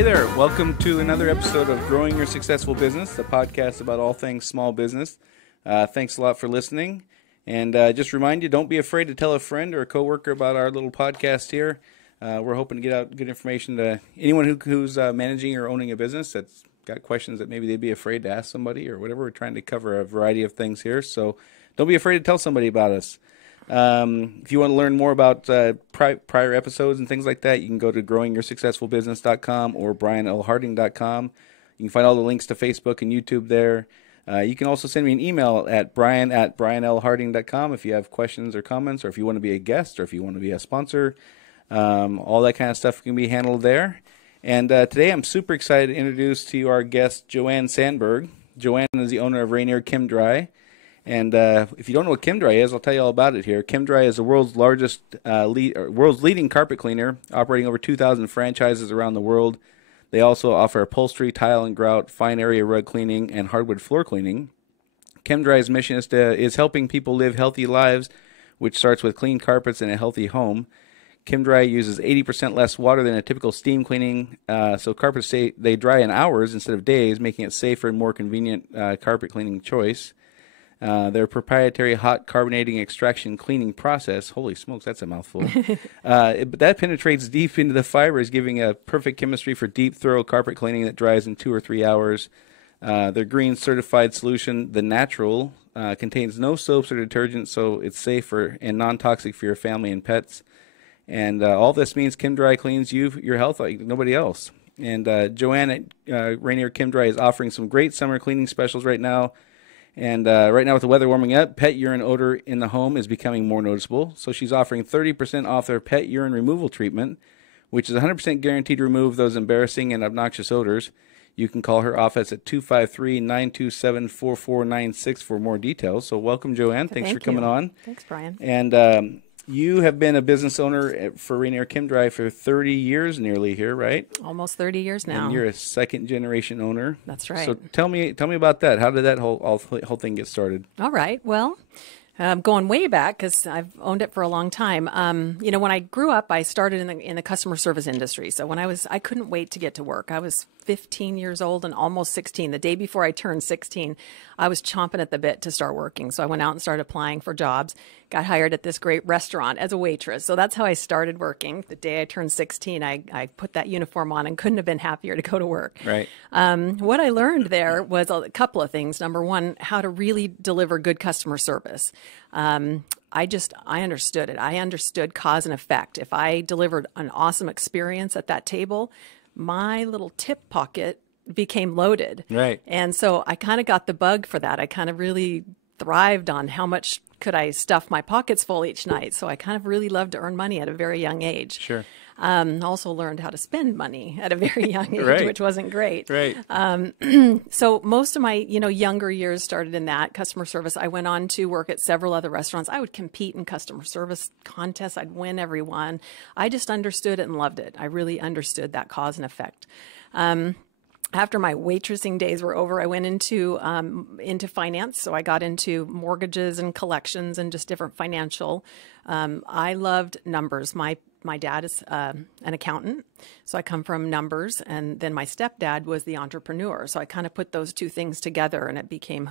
Hey there, welcome to another episode of Growing Your Successful Business, a podcast about all things small business. Thanks a lot for listening. And just remind you, don't be afraid to tell a friend or a coworker about our little podcast here. We're hoping to get out good information to anyone who's managing or owning a business that's got questions that maybe they'd be afraid to ask somebody or whatever. We're trying to cover a variety of things here. So don't be afraid to tell somebody about us. If you want to learn more about prior episodes and things like that, you can go to growingyoursuccessfulbusiness.com or brianlharding.com. You can find all the links to Facebook and YouTube there. You can also send me an email at brian@brianlharding.com if you have questions or comments, or if you want to be a guest, or if you want to be a sponsor. All that kind of stuff can be handled there. And today I'm super excited to introduce to you our guest, Joanne Sandberg. Joanne is the owner of Rainier ChemDry. And if you don't know what ChemDry is, I'll tell you all about it here. ChemDry is the world's world's leading carpet cleaner, operating over 2,000 franchises around the world. They also offer upholstery, tile and grout, fine area rug cleaning, and hardwood floor cleaning. ChemDry's mission is helping people live healthy lives, which starts with clean carpets and a healthy home. ChemDry uses 80% less water than a typical steam cleaning, so carpets they dry in hours instead of days, making it safer and more convenient carpet cleaning choice. Their proprietary hot carbonating extraction cleaning process, holy smokes, that's a mouthful, but that penetrates deep into the fibers, giving a perfect chemistry for deep, thorough carpet cleaning that dries in 2 or 3 hours. Their green certified solution, The Natural, contains no soaps or detergents, so it's safe and non-toxic for your family and pets. And all this means ChemDry cleans your health like nobody else. And Joanne at Rainier ChemDry is offering some great summer cleaning specials right now. And right now with the weather warming up, pet urine odor in the home is becoming more noticeable. So she's offering 30% off their pet urine removal treatment, which is 100% guaranteed to remove those embarrassing and obnoxious odors. You can call her office at 253-927-4496 for more details. So welcome, Joanne. Thanks for coming on. Thanks, Brian. And you have been a business owner for Rainier ChemDry for 30 years nearly here, right? Almost 30 years now. And you're a second-generation owner. That's right. So tell me about that. How did that whole thing get started? All right. Well, going way back because I've owned it for a long time. When I grew up, I started in the customer service industry. So I couldn't wait to get to work. I was 15 years old and almost 16. The day before I turned 16, I was chomping at the bit to start working. So I went out and started applying for jobs, got hired at this great restaurant as a waitress. So that's how I started working. The day I turned 16, I put that uniform on and couldn't have been happier to go to work. Right. What I learned there was a couple of things. Number one, how to really deliver good customer service. I understood it. I understood cause and effect. If I delivered an awesome experience at that table, my little tip pocket became loaded. Right. And so I kind of got the bug for that. I kind of really thrived on how much could I stuff my pockets full each night. So I kind of really loved to earn money at a very young age. Sure. Also learned how to spend money at a very young age, Right. which wasn't great. Right. So most of my, younger years started in that customer service. I went on to work at several other restaurants. I would compete in customer service contests. I'd win every one. I just understood it and loved it. I really understood that cause and effect. After my waitressing days were over, I went into finance. So I got into mortgages and collections and just different financial. I loved numbers. My dad is an accountant, so I come from numbers, and then my stepdad was the entrepreneur. So I kind of put those two things together, and it became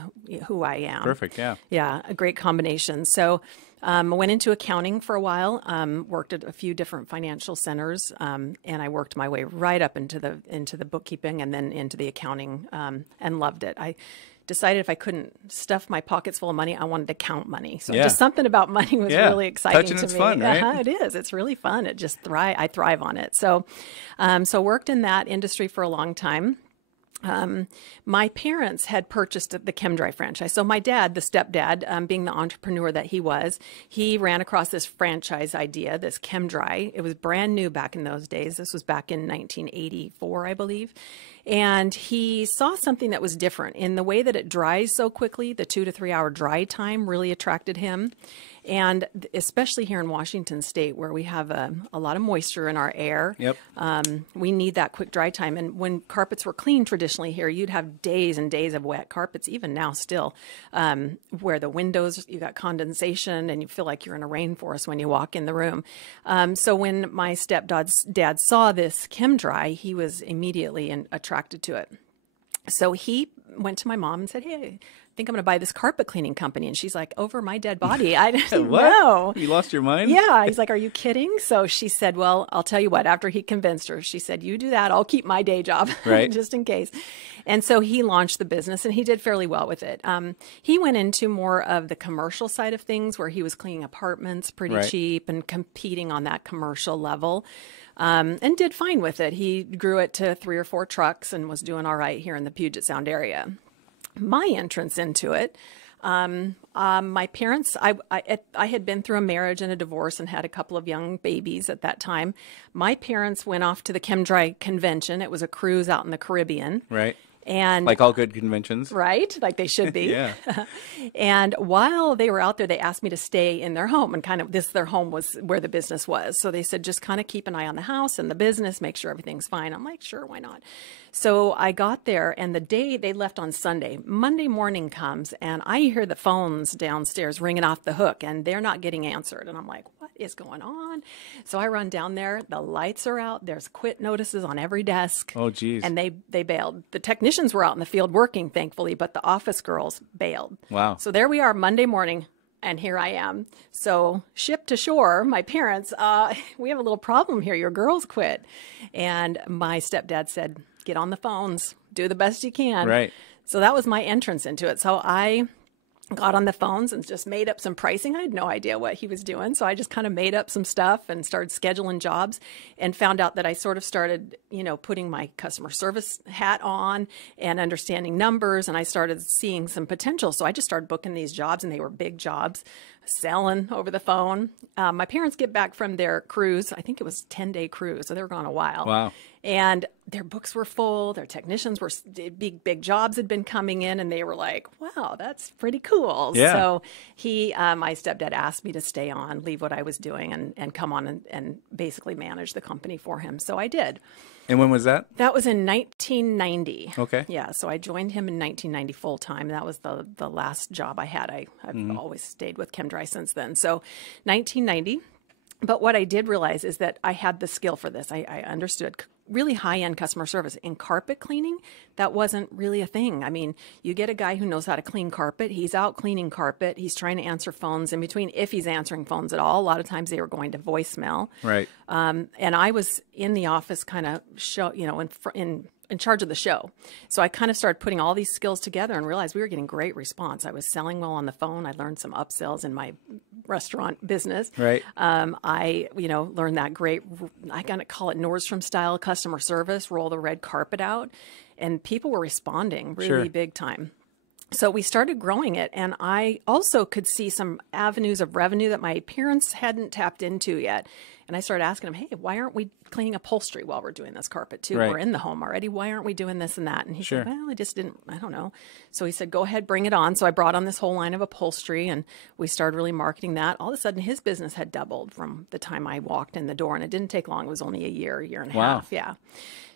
who I am. Perfect, yeah. Yeah, a great combination. So I went into accounting for a while, worked at a few different financial centers, and I worked my way right up into the bookkeeping and then into the accounting, and loved it. I decided if I couldn't stuff my pockets full of money, I wanted to count money. So just something about money was really exciting to me. It's fun, right? It is. It's really fun. It just I thrive on it. So, worked in that industry for a long time. My parents had purchased the ChemDry franchise. So my dad, the stepdad, being the entrepreneur that he was, he ran across this franchise idea, this ChemDry. It was brand new back in those days. This was back in 1984, I believe. And he saw something that was different in the way that it dries so quickly. The 2 to 3 hour dry time really attracted him. And especially here in Washington State, where we have a lot of moisture in our air, Yep. We need that quick dry time. And when carpets were clean traditionally, traditionally here, you'd have days and days of wet carpets, even now still, where the windows, you got condensation and you feel like you're in a rainforest when you walk in the room. So when my stepdad's dad saw this ChemDry, he was immediately attracted to it. So he went to my mom and said, hey, I think I'm going to buy this carpet cleaning company. And she's like, over my dead body? I didn't know. You lost your mind? Yeah. He's like, are you kidding? So she said, well, I'll tell you what, after he convinced her, she said, you do that. I'll keep my day job right. just in case. And so he launched the business and he did fairly well with it. He went into more of the commercial side of things where he was cleaning apartments pretty right. cheap and competing on that commercial level. And did fine with it. He grew it to 3 or 4 trucks and was doing all right here in the Puget Sound area. My entrance into it, my parents, I had been through a marriage and a divorce and had a couple of young babies at that time. My parents went off to the ChemDry convention. It was a cruise out in the Caribbean. Right. And like all good conventions. Right? Like they should be. Yeah. And while they were out there, they asked me to stay in their home and kind of their home was where the business was. So they said, just kind of keep an eye on the house and the business, make sure everything's fine. I'm like, sure, why not? So I got there and the day they left on Sunday, Monday morning comes and I hear the phones downstairs ringing off the hook and they're not getting answered. And I'm like, what is going on? So I run down there. The lights are out. There's quit notices on every desk. Oh, geez. And they bailed. The technicians were out in the field working, thankfully, but the office girls bailed. Wow. So there we are Monday morning. And here I am. So ship to shore, my parents, we have a little problem here. Your girls quit. And my stepdad said, get on the phones, do the best you can. Right. So that was my entrance into it. So I got on the phones and just made up some pricing. I had no idea what he was doing. So I just kind of made up some stuff and started scheduling jobs and found out that I sort of started, putting my customer service hat on and understanding numbers. And I started seeing some potential. So I just started booking these jobs and they were big jobs, selling over the phone. My parents get back from their cruise. I think it was a 10-day cruise. So they were gone a while. Wow. And their books were full. Their technicians were big jobs had been coming in, and they were like, "Wow, that's pretty cool." Yeah. So my stepdad asked me to stay on, leave what I was doing, and come on and basically manage the company for him. So I did. And when was that? That was in 1990. Okay. Yeah. So I joined him in 1990 full time. That was the last job I had. I've always stayed with ChemDry since then. So 1990. But what I did realize is that I had the skill for this. I understood really high-end customer service. In carpet cleaning, that wasn't really a thing. I mean, you get a guy who knows how to clean carpet. He's out cleaning carpet. He's trying to answer phones in between, if he's answering phones at all. A lot of times they were going to voicemail. Right. And I was in the office kind of in charge of the show. So I kind of started putting all these skills together and realized we were getting great response. I was selling well on the phone. I learned some upsells in my restaurant business. Right. I learned that great, I gotta call it Nordstrom style customer service, roll the red carpet out. And people were responding really big time. So we started growing it, and I also could see some avenues of revenue that my parents hadn't tapped into yet. And I started asking them, hey, why aren't we cleaning upholstery while we're doing this carpet too? Right. We're in the home already. Why aren't we doing this and that? And he Sure. said, well, I don't know. So he said, go ahead, bring it on. So I brought on this whole line of upholstery, and we started really marketing that. All of a sudden, his business had doubled from the time I walked in the door, and it didn't take long. It was only a year and a half. Yeah.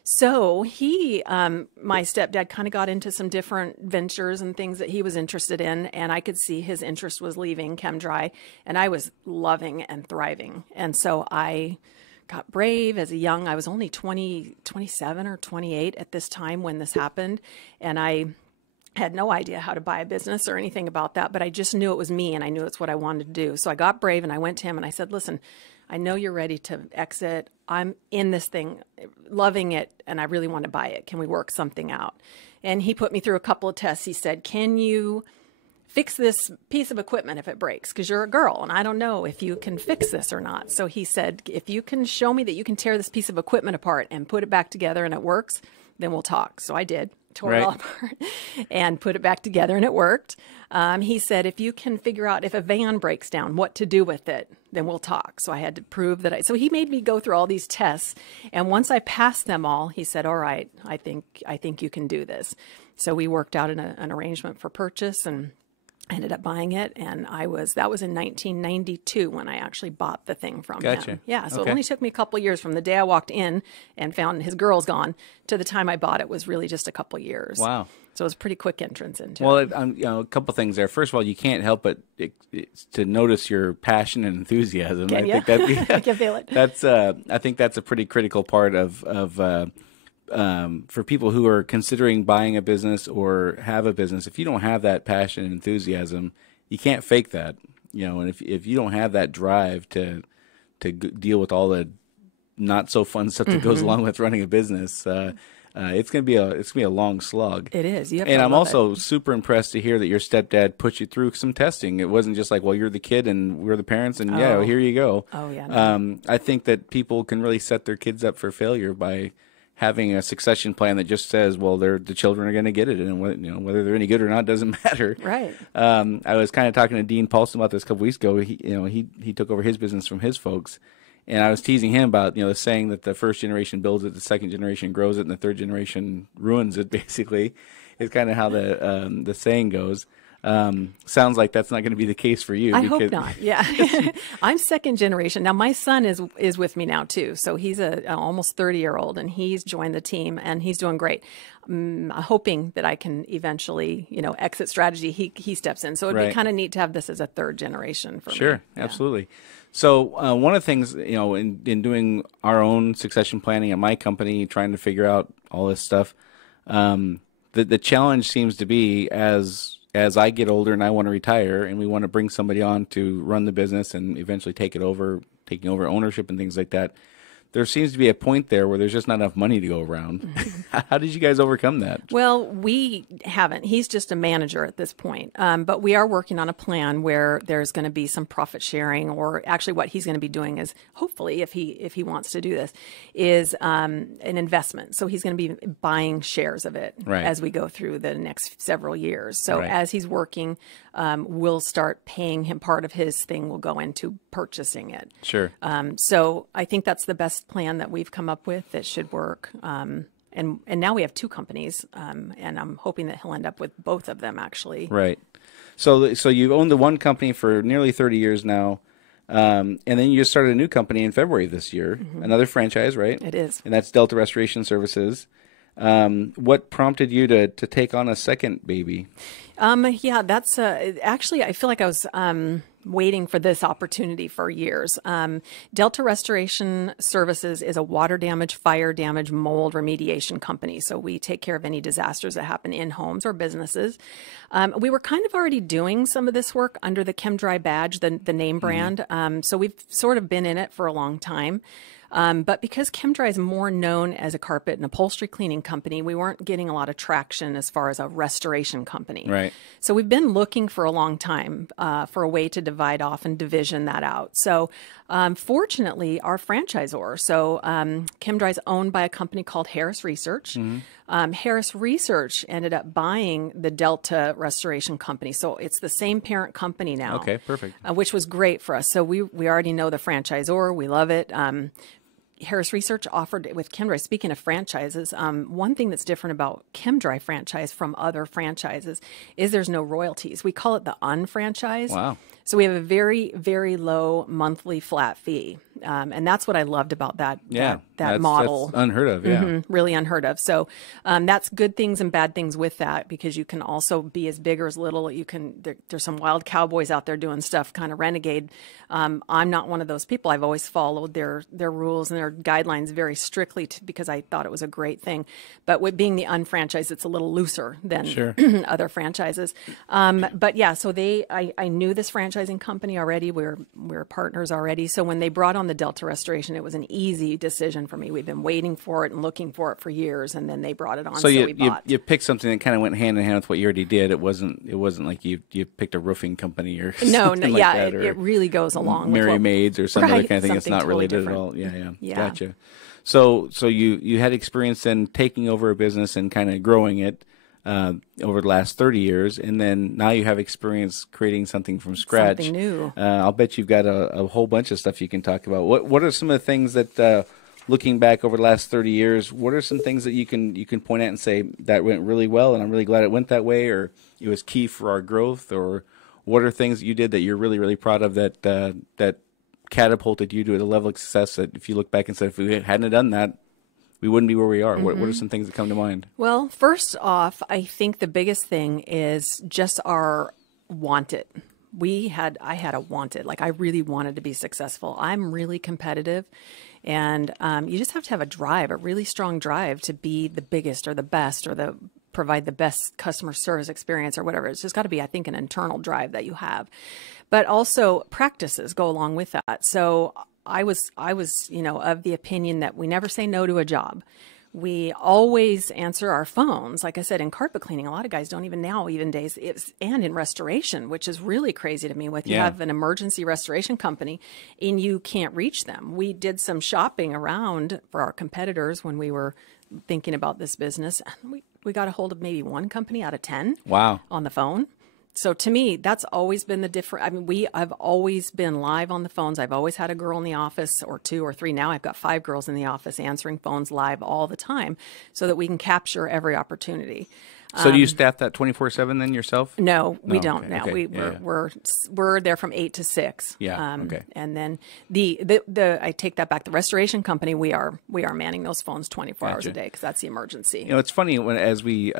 So my stepdad kind of got into some different ventures and things that he was interested in, and I could see his interest was leaving ChemDry, and I was loving and thriving. And so I got brave as I was only 27 or 28 at this time when this happened, and I had no idea how to buy a business or anything about that, but I just knew it was me, and I knew it's what I wanted to do. So I got brave, and I went to him, and I said, listen, I know you're ready to exit. I'm in this thing, loving it, and I really want to buy it. Can we work something out? And he put me through a couple of tests. He said, can you fix this piece of equipment if it breaks? Because you're a girl, and I don't know if you can fix this or not. So he said, if you can show me that you can tear this piece of equipment apart and put it back together and it works, then we'll talk. So I did. Tore it all apart and put it back together, and it worked. He said, if you can figure out if a van breaks down, what to do with it, then we'll talk. So I had to prove that so he made me go through all these tests. And once I passed them all, he said, all right, I think you can do this. So we worked out an arrangement for purchase, and I ended up buying it, and that was in 1992 when I actually bought the thing from him. Yeah, so it only took me a couple of years from the day I walked in and found his girl's gone to the time I bought it was really just a couple of years. Wow. So it was a pretty quick entrance into it. it. Well, a couple things there. First of all, you can't help but to notice your passion and enthusiasm. Can you? I can feel it. I think that's a pretty critical part of for people who are considering buying a business or have a business. If you don't have that passion and enthusiasm, you can't fake that. And if you don't have that drive to deal with all the not so fun stuff that goes along with running a business, it's gonna be a long slog. It is. And I'm also super impressed to hear that your stepdad put you through some testing. It wasn't just like, well, you're the kid and we're the parents, and here you go. Oh yeah. No. I think that people can really set their kids up for failure by having a succession plan that just says, well, the children are going to get it, and whether they're any good or not doesn't matter. Right. I was kind of talking to Dean Paulson about this a couple weeks ago. He took over his business from his folks. And I was teasing him about, the saying that the first generation builds it, the second generation grows it, and the third generation ruins it, basically, is kind of how the saying goes. Sounds like that's not going to be the case for you. I hope not. Yeah. I'm second generation. Now, my son is with me now, too. So he's a almost 30-year-old, and he's joined the team, and he's doing great. Hoping that I can eventually, exit strategy, he steps in. So it'd be kind of neat to have this as a third generation for me. Sure, absolutely. So one of the things, in doing our own succession planning at my company, trying to figure out all this stuff, the challenge seems to be as I get older and I want to retire and we want to bring somebody on to run the business and eventually taking over ownership and things like that, there seems to be a point there where there's just not enough money to go around. How did you guys overcome that? Well, we haven't. He's just a manager at this point. But we are working on a plan where there's going to be some profit sharing, or actually what he's going to be doing is, hopefully, if he wants to do this, is an investment. So he's going to be buying shares of it as we go through the next several years. So as he's working, we'll start paying him. Part of his thing will go into purchasing it. Sure. So I think that's the best plan that we've come up with that should work. And now we have two companies, and I'm hoping that he'll end up with both of them, actually. Right. So you've owned the one company for nearly 30 years now, and then you just started a new company in February this year, another franchise, right? It is. And that's Delta Restoration Services. What prompted you to take on a second baby? That's actually, I feel like I was waiting for this opportunity for years. Delta Restoration Services is a water damage, fire damage, mold remediation company. So we take care of any disasters that happen in homes or businesses. We were kind of already doing some of this work under the ChemDry badge, the name brand. So we've sort of been in it for a long time. But because ChemDry is more known as a carpet and upholstery cleaning company, we weren't getting a lot of traction as far as a restoration company. Right. So we've been looking for a long time for a way to divide off and division that out. So fortunately, our franchisor, so ChemDry is owned by a company called Harris Research. Harris Research ended up buying the Delta Restoration Company. So it's the same parent company now. Okay, perfect. Which was great for us. So we already know the franchisor. We love it. Harris Research offered with ChemDry. Speaking of franchises, one thing that's different about ChemDry franchise from other franchises is there's no royalties. We call it the unfranchise. Wow. So we have a very, very low monthly flat fee. And that's what I loved about that model. That's unheard of, yeah. Really unheard of. So that's good things and bad things with that, because you can also be as big or as little. There's some wild cowboys out there doing stuff, kind of renegade. I'm not one of those people. I've always followed their rules and their guidelines very strictly because I thought it was a great thing. But with being the unfranchised, it's a little looser than other franchises. But yeah, so I knew this franchising company already. We're partners already. So when they brought on the Delta Restoration, it was an easy decision for me. We've been waiting for it and looking for it for years, and then they brought it on. So we bought. You picked something that kind of went hand in hand with what you already did. It wasn't like you picked a roofing company or something like that. It really goes along with Mary Maids or some other kind of thing. It's not totally related at all. Yeah. Gotcha. So you had experience in taking over a business and kind of growing it over the last 30 years, and then now you have experience creating something from scratch. Something new. I'll bet you've got a whole bunch of stuff you can talk about. What are some of the things that looking back over the last 30 years, what are some things that you can point at and say that went really well, and I'm really glad it went that way, or it was key for our growth, or what are things that you did that you're really, really proud of that that catapulted you to a level of success that if you look back and said, if we hadn't done that, we wouldn't be where we are? What are some things that come to mind? Well, first off, I think the biggest thing is just our wanted. I had a wanted, like I really wanted to be successful. I'm really competitive, and you just have to have a drive, a really strong drive to be the biggest or the best or provide the best customer service experience or whatever. It's just got to be, I think, an internal drive that you have, but also practices go along with that. So I was, of the opinion that we never say no to a job. We always answer our phones. Like I said, in carpet cleaning, a lot of guys don't even now, even days, and in restoration, which is really crazy to me. You have an emergency restoration company and you can't reach them. We did some shopping around for our competitors when we were thinking about this business. We got a hold of maybe one company out of 10. Wow. On the phone. So to me, that's always been the difference. I mean, I've always been live on the phones. I've always had a girl in the office, or 2 or 3. Now I've got 5 girls in the office answering phones live all the time so that we can capture every opportunity. So do you staff that 24/7 then yourself? No, we don't okay, now. okay. We're there from 8 to 6. Yeah. Okay. And then I take that back. The restoration company, we are manning those phones 24 hours a day because that's the emergency. It's funny as we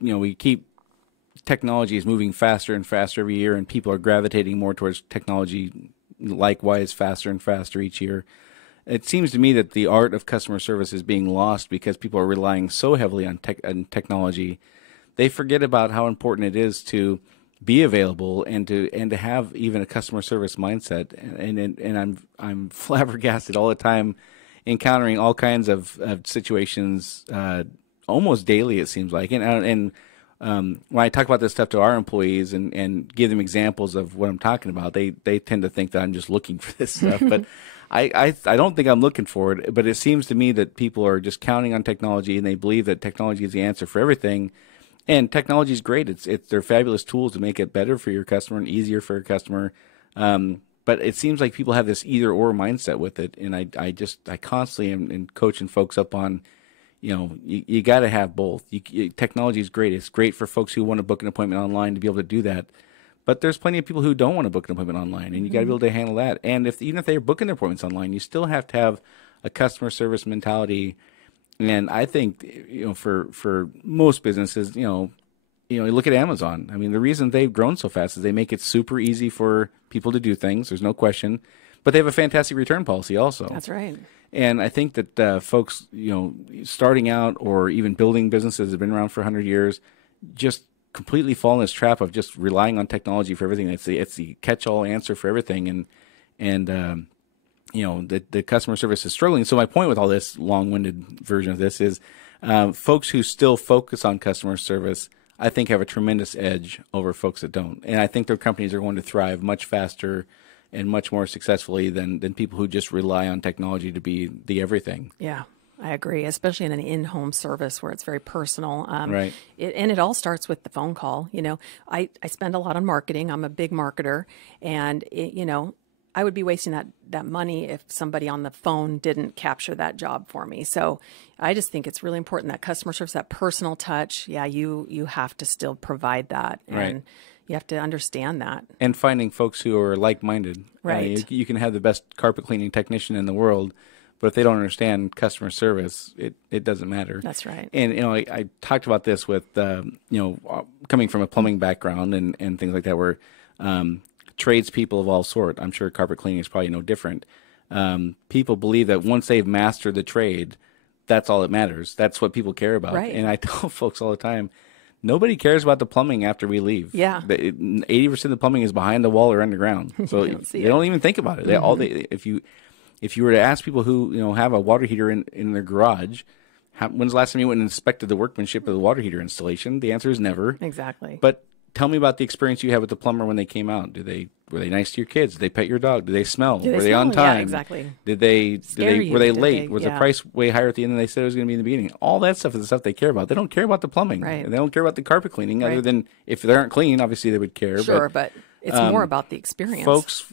we keep technology is moving faster and faster every year, and people are gravitating more towards technology likewise faster and faster each year. It seems to me that the art of customer service is being lost because people are relying so heavily on technology. They forget about how important it is to be available and to have even a customer service mindset. And I'm flabbergasted all the time, encountering all kinds of situations almost daily, it seems like. And when I talk about this stuff to our employees and give them examples of what I'm talking about, they tend to think that I'm just looking for this stuff. But I don't think I'm looking for it. But it seems to me that people are just counting on technology, and they believe that technology is the answer for everything. And technology is great. They're fabulous tools to make it better for your customer and easier for your customer. But it seems like people have this either or mindset with it. And I constantly am coaching folks up on, you got to have both. Technology is great. It's great for folks who want to book an appointment online to be able to do that. But there's plenty of people who don't want to book an appointment online, and you got to be able to handle that. And even if they're booking their appointments online, you still have to have a customer service mentality. And I think, for most businesses, you look at Amazon. I mean, the reason they've grown so fast is they make it super easy for people to do things. There's no question. But they have a fantastic return policy also. That's right. And I think that folks, starting out or even building businesses that have been around for 100 years, just completely fall in this trap of just relying on technology for everything. It's the catch-all answer for everything, and the customer service is struggling. So my point with all this long-winded version of this is, folks who still focus on customer service, I think, have a tremendous edge over folks that don't. And I think their companies are going to thrive much faster and much more successfully than people who just rely on technology to be the everything. Yeah, I agree, especially in an in-home service where it's very personal. Right. It all starts with the phone call. I spend a lot on marketing. I'm a big marketer, and I would be wasting that money if somebody on the phone didn't capture that job for me. So I just think it's really important, that customer service, that personal touch. Yeah, you have to still provide that. Right. And you have to understand that. And finding folks who are like-minded. Right. You can have the best carpet cleaning technician in the world, but if they don't understand customer service, it doesn't matter. That's right. And I talked about this with coming from a plumbing background and things like that, where tradespeople of all sort. I'm sure carpet cleaning is probably no different. People believe that once they've mastered the trade, that's all that matters. That's what people care about. Right. And I tell folks all the time, nobody cares about the plumbing after we leave. Yeah. 80% of the plumbing is behind the wall or underground. So they don't even think about it. If you were to ask people who have a water heater in their garage, when's the last time you went and inspected the workmanship of the water heater installation? The answer is never. Exactly. But tell me about the experience you had with the plumber when they came out. Were they nice to your kids? Did they pet your dog? Did they smell? Were they on time? Yeah, exactly. Were they late? Was the price way higher at the end than they said it was going to be in the beginning? All that stuff is the stuff they care about. They don't care about the plumbing. Right. They don't care about the carpet cleaning, other than if they aren't clean, obviously they would care. Sure, but It's more about the experience.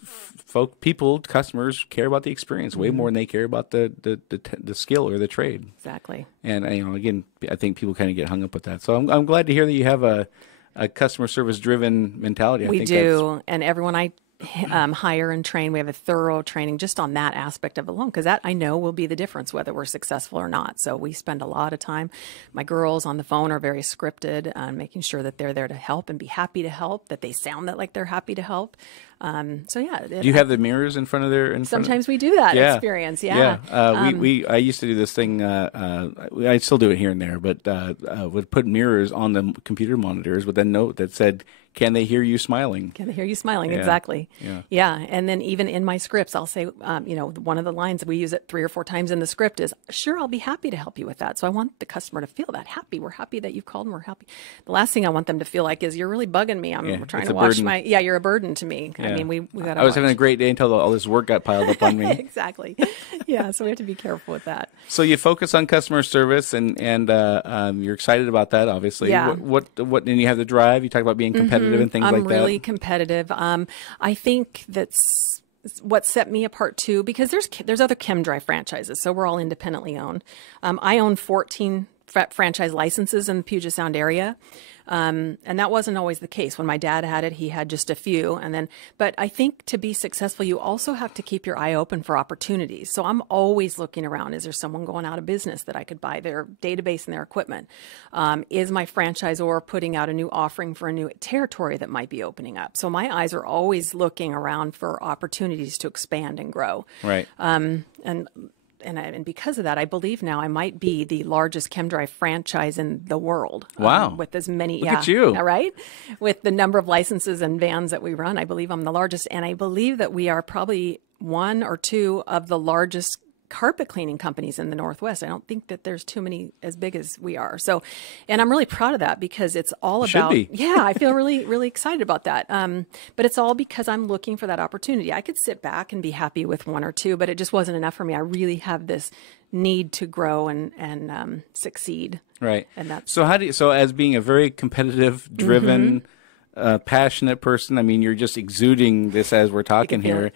Customers care about the experience way more than they care about the skill or the trade. Exactly. And again, I think people kind of get hung up with that. So I'm glad to hear that you have a customer service driven mentality. We do, and everyone I hire and train, we have a thorough training just on that aspect of it alone, because that I know will be the difference whether we're successful or not. So we spend a lot of time. My girls on the phone are very scripted, making sure that they're there to help and be happy to help, that they sound like they're happy to help. So yeah. Do you have the mirrors in front of their? Sometimes we do that experience. Yeah. I used to do this thing. I still do it here and there, but would put mirrors on the computer monitors with a note that said, "Can they hear you smiling?" Can they hear you smiling? Yeah. Exactly. Yeah. Yeah. And then even in my scripts, I'll say, one of the lines we use it 3 or 4 times in the script is, "Sure, I'll be happy to help you with that." So I want the customer to feel that happy. We're happy that you've called and we're happy. The last thing I want them to feel like is, "You're really bugging me. I'm trying to watch burden. you're a burden to me." Yeah. I mean, we got to I was having a great day until all this work got piled up on me. Exactly. Yeah. So we have to be careful with that. So you focus on customer service, and you're excited about that, obviously. Yeah. And you have the drive. You talk about being competitive and things like that. I'm really competitive. I think that's what set me apart too, because there's other ChemDry franchises, so we're all independently owned. I own 14 franchise licenses in the Puget Sound area. And that wasn't always the case. When my dad had it, he had just a few. But I think to be successful, you also have to keep your eye open for opportunities. So I'm always looking around. Is there someone going out of business that I could buy their database and their equipment? Is my franchisor putting out a new offering for a new territory that might be opening up? So my eyes are always looking around for opportunities to expand and grow. Right. And because of that, I believe now I might be the largest ChemDry franchise in the world. Wow. With as many, Look at you. Right? With the number of licenses and vans that we run, I believe I'm the largest. And I believe that we are probably 1 or 2 of the largest carpet cleaning companies in the Northwest. I don't think that there's too many as big as we are. So, and I'm really proud of that, because it's all about, I feel really, really excited about that. But it's all because I'm looking for that opportunity. I could sit back and be happy with 1 or 2, but it just wasn't enough for me. I really have this need to grow and succeed. Right. And that's so as being a very competitive, driven, passionate person, I mean, you're just exuding this as we're talking here.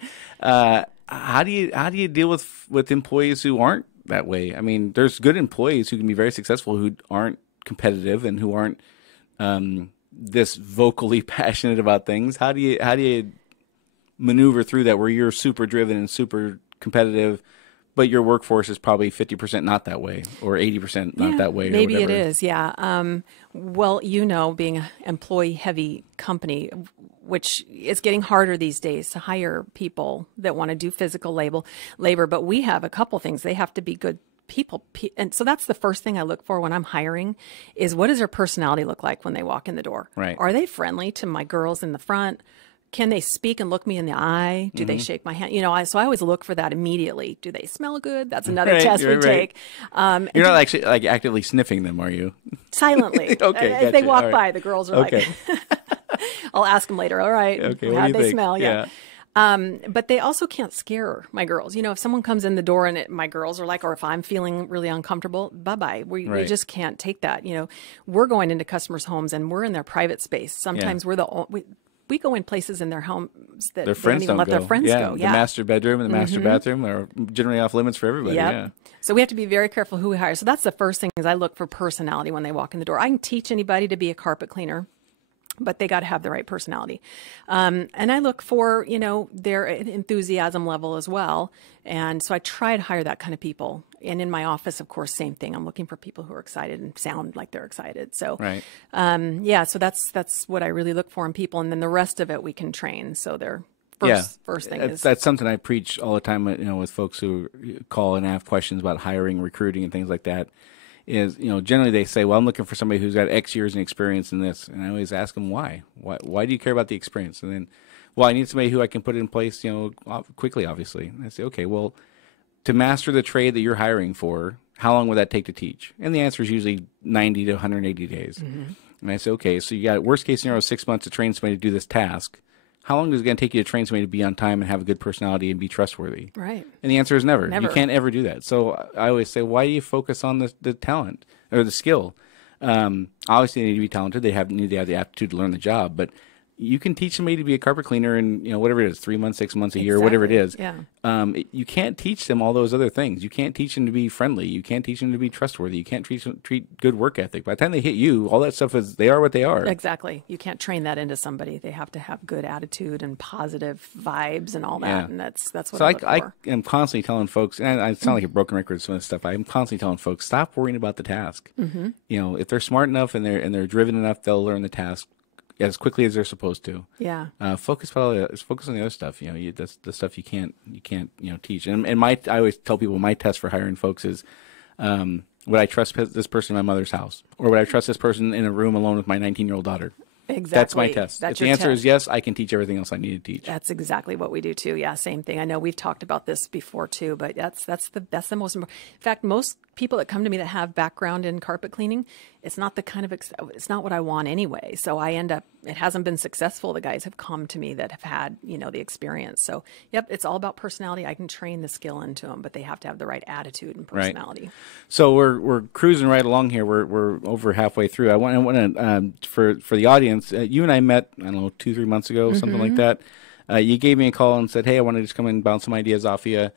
How do you deal with employees who aren't that way? I mean, there's good employees who can be very successful who aren't competitive and who aren't this vocally passionate about things. How do you maneuver through that, where you're super driven and super competitive, but your workforce is probably 50% not that way, or 80% not that way? Maybe or it is. Yeah. Well, being an employee-heavy company, which is getting harder these days to hire people that want to do physical labor. But we have a couple things. They have to be good people. And so that's the first thing I look for when I'm hiring is, what does their personality look like when they walk in the door? Right. Are they friendly to my girls in the front? Can they speak and look me in the eye? Do they shake my hand? So I always look for that immediately. Do they smell good? That's another test we take. You're not actually actively sniffing them, are you? Silently. Okay. As they walk by, the girls are like, I'll ask them later. All right. Okay. How'd they think? smell? Yeah. But they also can't scare my girls. If someone comes in the door and my girls are like, or if I'm feeling really uncomfortable, bye-bye. We just can't take that. We're going into customers' homes and we're in their private space. Sometimes we go in places in their homes that their friends they don't even let their friends go. The master bedroom and the master bathroom are generally off limits for everybody. Yep. Yeah. So we have to be very careful who we hire. So that's the first thing, is I look for personality when they walk in the door. I can teach anybody to be a carpet cleaner, but they got to have the right personality. And I look for, their enthusiasm level as well. And so I try to hire that kind of people. And in my office, of course, same thing. I'm looking for people who are excited and sound like they're excited. So, so that's what I really look for in people. And then the rest of it we can train. So they're first thing is. That's something I preach all the time, with folks who call and have questions about hiring, recruiting, and things like that. Is, generally they say, well, I'm looking for somebody who's got X years in experience in this. And I always ask them why. Why do you care about the experience? And then, well, I need somebody who I can put in place, quickly, obviously. And I say, okay, well, to master the trade that you're hiring for, how long would that take to teach? And the answer is usually 90 to 180 days. And I say, okay, so you got worst case scenario, 6 months to train somebody to do this task. How long is it going to take you to train somebody to be on time and have a good personality and be trustworthy? Right. And the answer is never. You can't ever do that. So I always say, why do you focus on the talent or the skill? Obviously, they need to be talented. They need to have the aptitude to learn the job. But you can teach somebody to be a carpet cleaner in, whatever it is, 3 months, 6 months, a year, whatever it is. Yeah. You can't teach them all those other things. You can't teach them to be friendly. You can't teach them to be trustworthy. You can't treat good work ethic. By the time they hit you, all that stuff they are what they are. Exactly. You can't train that into somebody. They have to have good attitude and positive vibes and all that. Yeah. And that's what So I look for. I am constantly telling folks, and I sound like a broken record with some of this stuff. I'm constantly telling folks, stop worrying about the task. Mm-hmm. If they're smart enough and they're driven enough, they'll learn the task as quickly as they're supposed to. Yeah. Focus on the other stuff. That's the stuff you can't teach. And I always tell people my test for hiring folks is, would I trust this person in my mother's house, or would I trust this person in a room alone with my 19-year-old daughter? Exactly. That's my test. If the answer is yes, I can teach everything else I need to teach. That's exactly what we do too. Yeah, same thing. I know we've talked about this before too, but that's the most important. In fact, most people that come to me that have background in carpet cleaning, it's not it's not what I want anyway. So it hasn't been successful. The guys have come to me that have had, the experience. So, yep, it's all about personality. I can train the skill into them, but they have to have the right attitude and personality. Right. So we're cruising right along here. We're over halfway through. I want to for the audience, you and I met, I don't know, 2-3 months ago, something like that. You gave me a call and said, hey, I want to just come and bounce some ideas off of you.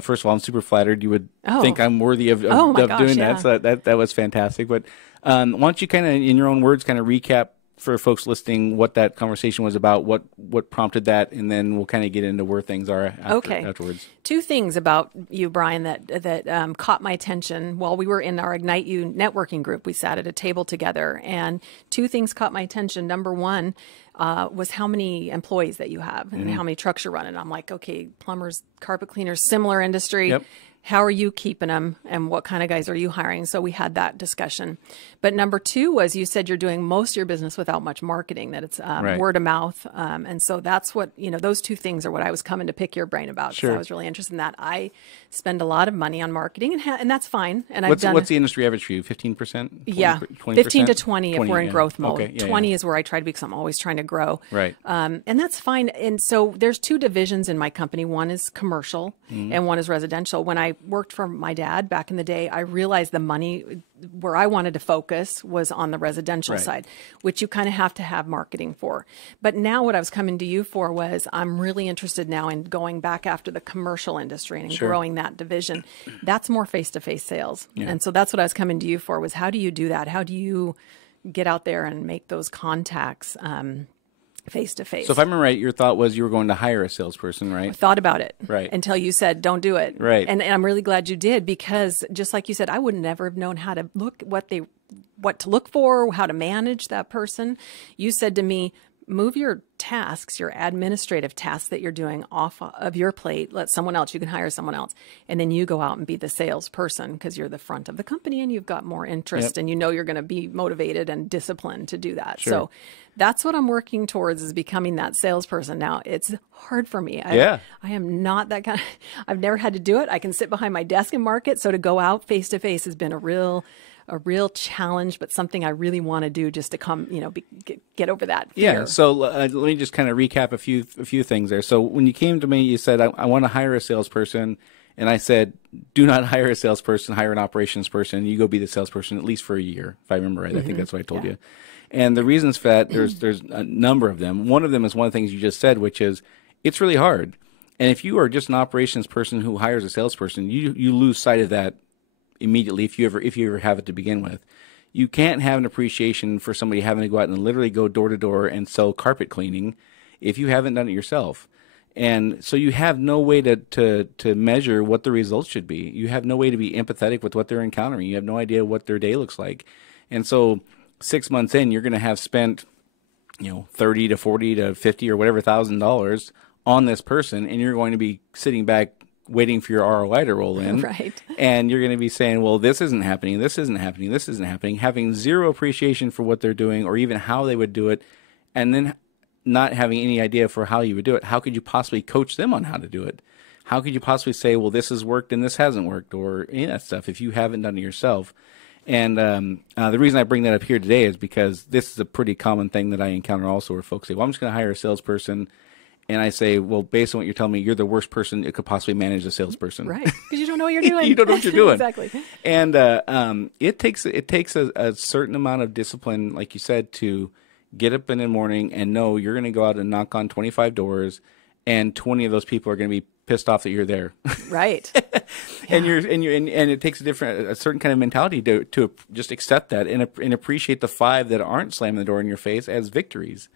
First of all, I'm super flattered. You would think I'm worthy of doing that. So that was fantastic. But why don't you kind of, in your own words, kind of recap for folks listening what that conversation was about, what prompted that, and then we'll kind of get into where things are afterwards. 2 things about you, Brian, that caught my attention while we were in our Ignite You networking group. We sat at a table together, and 2 things caught my attention. Number one was how many employees that you have and how many trucks you're running. I'm like, okay, plumbers, carpet cleaners, similar industry. Yep. How are you keeping them, and what kind of guys are you hiring? So we had that discussion. But number 2 was, you said you're doing most of your business without much marketing, that it's word of mouth. And so that's what, those 2 things are what I was coming to pick your brain about. Sure. I was really interested in that. I spend a lot of money on marketing, and that's fine. And what's the industry average for you? 15%? Yeah, 20%? 15 to 20 if we're in growth mode. Okay. Yeah, 20 is where I try to be, because I'm always trying to grow. Right. And that's fine. And so there's 2 divisions in my company. One is commercial and one is residential. When I worked for my dad back in the day, I realized the money where I wanted to focus was on the residential side, which you kind of have to have marketing for. But now what I was coming to you for was, I'm really interested now in going back after the commercial industry and growing that division. That's more face-to-face sales. Yeah. And so that's what I was coming to you for, was how do you do that? How do you get out there and make those contacts face to face? So if I remember right, your thought was you were going to hire a salesperson, right? I thought about it, right, until you said, don't do it. Right. And I'm really glad you did, because just like you said, I would never have known how to look, what to look for, how to manage that person. You said to me, move your tasks, your administrative tasks that you're doing off of your plate. Let someone else, you can hire someone else. And then you go out and be the salesperson, because you're the front of the company and you've got more interest, and you're going to be motivated and disciplined to do that. Sure. So that's what I'm working towards, is becoming that salesperson. Now, it's hard for me. I am not that kind I've never had to do it. I can sit behind my desk and market. So to go out face to face has been a real challenge, but something I really want to do, just to come, get over that fear. Yeah. So let me just kind of recap a few things there. So when you came to me, you said, I want to hire a salesperson. And I said, do not hire a salesperson, hire an operations person. You go be the salesperson at least for a year, if I remember right. I think that's what I told you. And the reasons for that, there's a number of them. One of them is one of the things you just said, which is it's really hard. And if you are just an operations person who hires a salesperson, you lose sight of that immediately if you ever have it to begin with. You can't have an appreciation for somebody having to go out and literally go door to door and sell carpet cleaning if you haven't done it yourself. And so you have no way to measure what the results should be. You have no way to be empathetic with what they're encountering. You have no idea what their day looks like. And so 6 months in, you're going to have spent, $30 to $40 to $50 or whatever $1,000 on this person, and you're going to be sitting back waiting for your ROI to roll in. Right. And you're going to be saying, well, this isn't happening, this isn't happening, this isn't happening, having zero appreciation for what they're doing or even how they would do it, and then not having any idea for how you would do it. How could you possibly coach them on how to do it? How could you possibly say, well, this has worked and this hasn't worked, or any of that stuff, if you haven't done it yourself? And the reason I bring that up here today is because this is a pretty common thing that I encounter also, where folks say, well, I'm just going to hire a salesperson. And I say, well, based on what you're telling me, you're the worst person that could possibly manage a salesperson. Right, because you don't know what you're doing. You don't know what you're doing. Exactly. And it takes a certain amount of discipline, like you said, to get up in the morning and know you're going to go out and knock on 25 doors, and 20 of those people are going to be pissed off that you're there. Right. And it takes a certain kind of mentality to just accept that and appreciate the 5 that aren't slamming the door in your face as victories.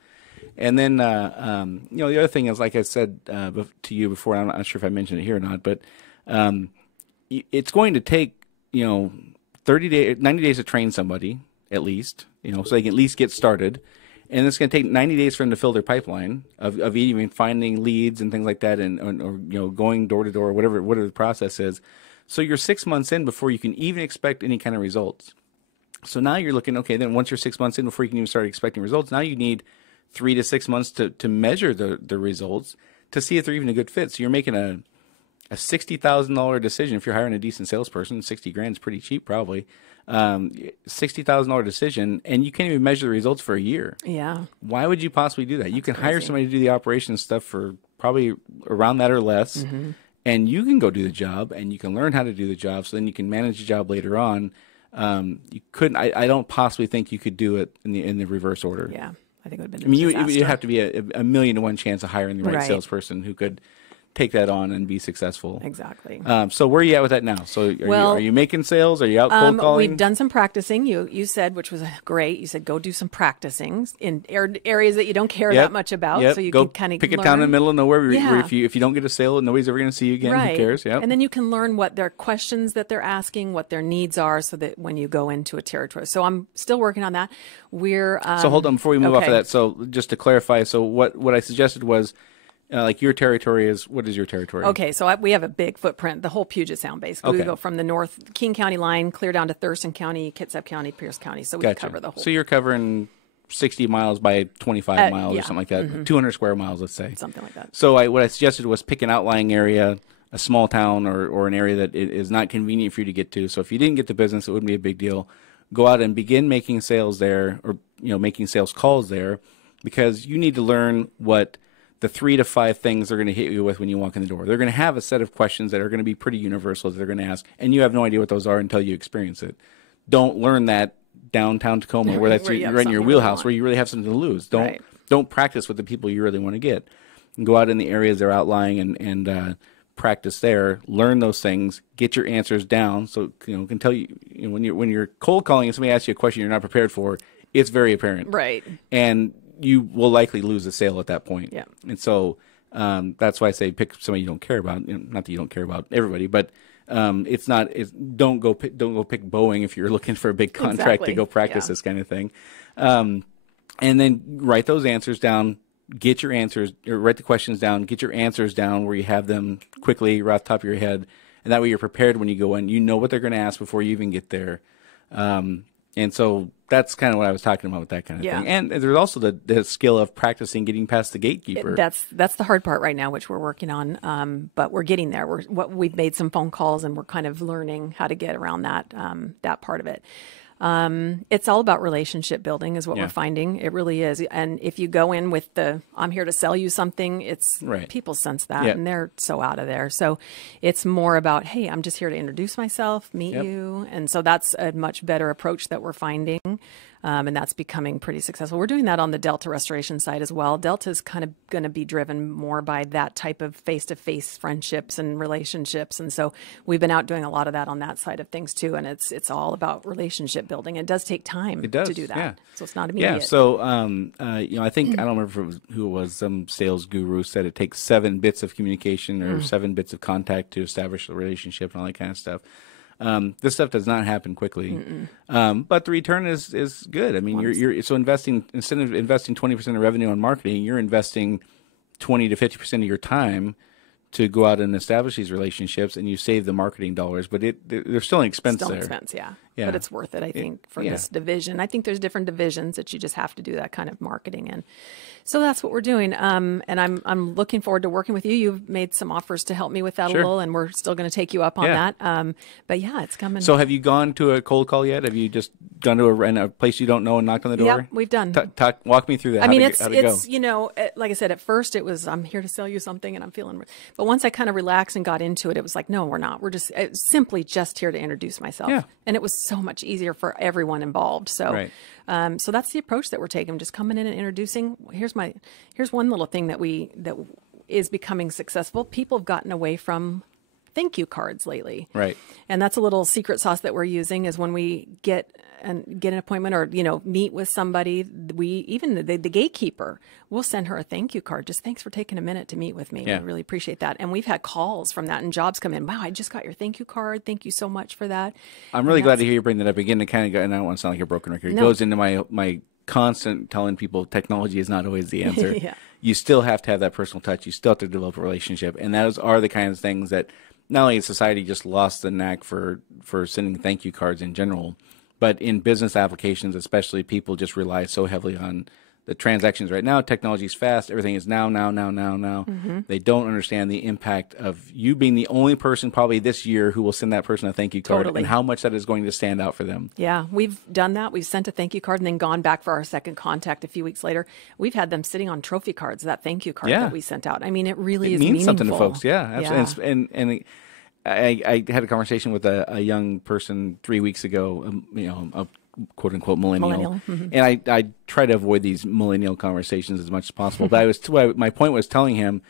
And then, the other thing is, like I said to you before, I'm not sure if I mentioned it here or not, but it's going to take 90 days to train somebody at least, so they can at least get started. And it's going to take 90 days for them to fill their pipeline of even finding leads and things like that, or going door to door, whatever the process is. So you're 6 months in before you can even expect any kind of results. So now you're looking, okay, then once you're 6 months in before you can even start expecting results, now you need 3 to 6 months to measure the results to see if they're even a good fit. So you're making a $60,000 decision if you're hiring a decent salesperson. $60,000 is pretty cheap, probably. $60,000 decision, and you can't even measure the results for a year. Yeah. Why would you possibly do that? You can hire somebody to do the operations stuff for probably around that or less, and you can go do the job, and you can learn how to do the job, so then you can manage the job later on. You couldn't. I don't possibly think you could do it in the reverse order. Yeah, I think it would have been. You have to be a 1,000,000 to 1 chance of hiring the right salesperson who could take that on and be successful. Exactly. So where are you at with that now? So are you making sales? Are you out cold calling? We've done some practicing. You said, which was great. You said go do some practicing in areas that you don't care that much about, so you can kind of pick a town in the middle of nowhere where if you don't get a sale, nobody's ever going to see you again. Right. Who cares? Yep. And then you can learn what their questions that they're asking, what their needs are, so that when you go into a territory. So I'm still working on that. So hold on before we move off of that. So just to clarify, so what I suggested was. Like your territory what is your territory? Okay, so we have a big footprint, the whole Puget Sound basically. Okay. We go from the North King County line clear down to Thurston County, Kitsap County, Pierce County. So we cover the whole. So you're covering 60 miles by 25 miles or something like that, 200 square miles, let's say. Something like that. So what I suggested was pick an outlying area, a small town or an area that is not convenient for you to get to. So if you didn't get the business, it wouldn't be a big deal. Go out and begin making sales there, or making sales calls there, because you need to learn what the 3 to 5 things they're going to hit you with when you walk in the door. They're going to have a set of questions that are going to be pretty universal that they're going to ask, and you have no idea what those are until you experience it. Don't learn that downtown Tacoma where that's right in your wheelhouse, where you really have something to lose. Don't practice with the people you really want to get. And go out in the areas they're outlying and practice there. Learn those things. Get your answers down. So can tell you, when you're cold calling and somebody asks you a question you're not prepared for, it's very apparent. Right. And you will likely lose a sale at that point. Yeah. And so that's why I say pick somebody you don't care about. Not that you don't care about everybody, but don't go pick Boeing if you're looking for a big contract to go practice this kind of thing. And then write those answers down. Get your answers, or write the questions down. Get your answers down where you have them quickly right off the top of your head, and that way you're prepared when you go in. You know what they're going to ask before you even get there. And so that's kind of what I was talking about with that kind of thing. And there's also the skill of practicing getting past the gatekeeper. That's the hard part right now, which we're working on. But we're getting there. We've made some phone calls, and we're kind of learning how to get around that part of it. It's all about relationship building is what we're finding. It really is. And if you go in with I'm here to sell you something, people sense that and they're so out of there. So it's more about, hey, I'm just here to introduce myself, meet you. And so that's a much better approach that we're finding. And that's becoming pretty successful. We're doing that on the Delta restoration side as well. Delta is kind of going to be driven more by that type of face-to-face friendships and relationships. And so we've been out doing a lot of that on that side of things too. And it's all about relationship building. It does take time to do that. Yeah. So it's not immediate. Yeah. So, I think, I don't remember who it was, some sales guru said it takes 7 bits of communication or 7 bits of contact to establish a relationship and all that kind of stuff. This stuff does not happen quickly, but the return is good. I mean, you're so instead of investing 20% of revenue on marketing, you're investing 20 to 50% of your time to go out and establish these relationships, and you save the marketing dollars, but there's still an expense there. Expense, yeah. But it's worth it, I think, for this division. I think there's different divisions that you just have to do that kind of marketing in. So that's what we're doing. And I'm looking forward to working with you. You've made some offers to help me with that a little, and we're still going to take you up on that. But yeah, it's coming. So have you gone to a cold call yet? Have you just gone to a place you don't know and knocked on the door? Yeah, we've done. Walk me through that. I mean, it's like I said, at first it was, I'm here to sell you something and I'm feeling, but once I kind of relaxed and got into it, it was like, no, we're not. We're just simply just here to introduce myself. Yeah. And it was so much easier for everyone involved. So, Right. so that's the approach that we're taking. Just coming in and introducing. Here's one little thing that is becoming successful. People have gotten away from thank you cards lately. Right. And that's a little secret sauce that we're using is when we get an appointment or, meet with somebody, the gatekeeper, we'll send her a thank you card. Just thanks for taking a minute to meet with me. Yeah. I really appreciate that. And we've had calls from that and jobs come in. Wow, I just got your thank you card. Thank you so much for that. I'm really glad to hear you bring that up again. To kind of go, and I don't want to sound like a broken record. It goes into my constant telling people technology is not always the answer. Yeah. You still have to have that personal touch. You still have to develop a relationship. And those are the kinds of things that not only has society just lost the knack for sending thank you cards in general, but in business applications especially, people just rely so heavily on the transactions right now. Technology is fast. Everything is now. Mm-hmm. They don't understand the impact of you being the only person probably this year who will send that person a thank you card and how much that is going to stand out for them. Yeah, we've done that. We've sent a thank you card and then gone back for our second contact a few weeks later. We've had them sitting on trophy cards, that thank you card that we sent out. I mean, it really is means meaningful. Something to folks. Yeah, absolutely. And I had a conversation with a young person 3 weeks ago, a quote unquote millennial. Mm-hmm. And I try to avoid these millennial conversations as much as possible. But my point was telling him,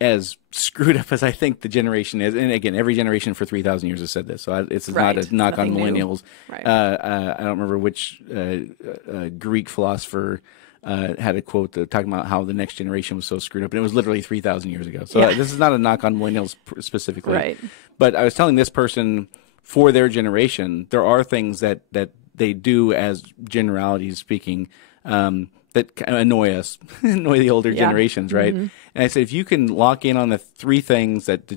as screwed up as I think the generation is, and again, every generation for 3,000 years has said this, so it's not a knock on millennials. Right. I don't remember which Greek philosopher had a quote talking about how the next generation was so screwed up, and it was literally 3,000 years ago. So this is not a knock on millennials specifically. Right. But I was telling this person, for their generation, there are things that they do, as generalities speaking, that kind of annoy us, annoy the older generations, right? Mm-hmm. And I said, if you can lock in on the three things that the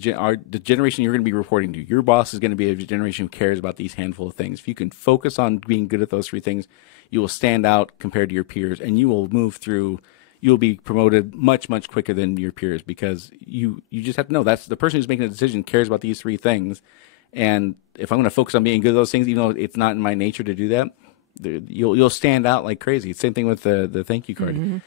generation you're going to be reporting to, your boss is going to be a generation who cares about these handful of things. If you can focus on being good at those three things, you will stand out compared to your peers, and you will move through. You'll be promoted much, much quicker than your peers, because you just have to know that's the person who's making the decision cares about these three things. And if I'm going to focus on being good at those things, even though it's not in my nature to do that, you'll stand out like crazy. Same thing with the thank you card. Mm-hmm.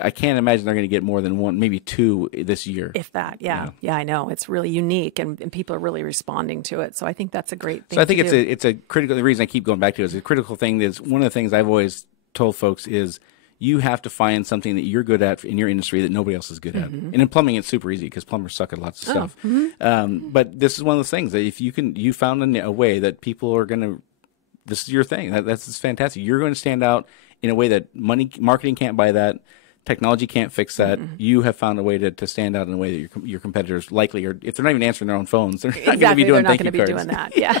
I can't imagine they're going to get more than one, maybe two this year. If that, yeah, I know. It's really unique, and people are really responding to it. So I think that's a great thing. So I think to do. it's a critical. The reason I keep going back to it is a critical thing. Is one of the things I've always told folks is you have to find something that you're good at in your industry that nobody else is good at. And in plumbing, it's super easy because plumbers suck at lots of stuff. But this is one of those things that if you found a way that people are going to, this is your thing. That's fantastic. You're going to stand out in a way that marketing can't buy that. Technology can't fix that. You have found a way to stand out in a way that your competitors likely, or if they're not even answering their own phones, they're not going to be doing thank you cards. Doing that. Yeah.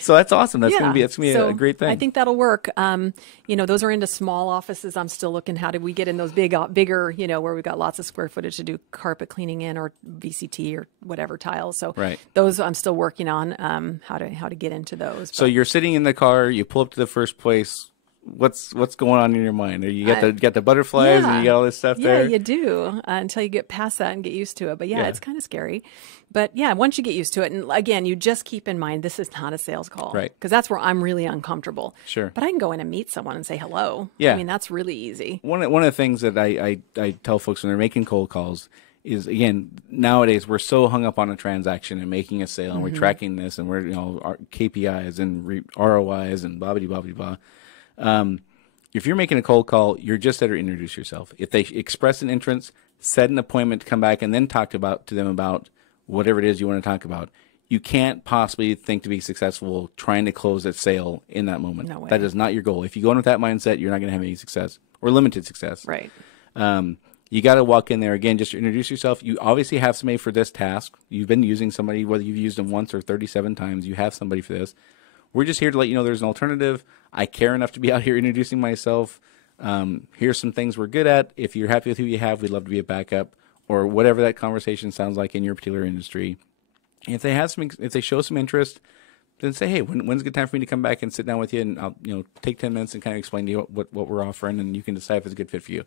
So that's awesome. That's going to be a great thing. I think that'll work. Those are into small offices. I'm still looking, how did we get in those bigger, where we've got lots of square footage to do carpet cleaning in, or VCT or whatever tiles. So those I'm still working on, how to get into those. So you're sitting in the car, you pull up to the first place. What's going on in your mind? You got the butterflies and you got all this stuff there? Yeah, you do, until you get past that and get used to it. But it's kind of scary. But once you get used to it, and again, you just keep in mind, this is not a sales call. Right. Because that's where I'm really uncomfortable. Sure. But I can go in and meet someone and say hello. Yeah. I mean, that's really easy. One of the things that I tell folks when they're making cold calls is, again, nowadays we're so hung up on a transaction and making a sale, and we're tracking this, and we're, our KPIs and ROIs and blah, blah, blah, blah, blah. If you're making a cold call, you're just there to introduce yourself. If they express an interest, set an appointment to come back and then talk to them about whatever it is you want to talk about. You can't possibly think to be successful trying to close that sale in that moment. No way. That is not your goal. If you go in with that mindset, you're not going to have any success or limited success. Right. You got to walk in there, again, just to introduce yourself. You obviously have somebody for this task. You've been using somebody, whether you've used them once or 37 times, you have somebody for this. We're just here to let you know there's an alternative. I care enough to be out here introducing myself. Here's some things we're good at. If you're happy with who you have, we'd love to be a backup, or whatever that conversation sounds like in your particular industry. And if they show some interest, then say, hey, when's a good time for me to come back and sit down with you, and I'll take 10 minutes and kind of explain to you what we're offering, and you can decide if it's a good fit for you.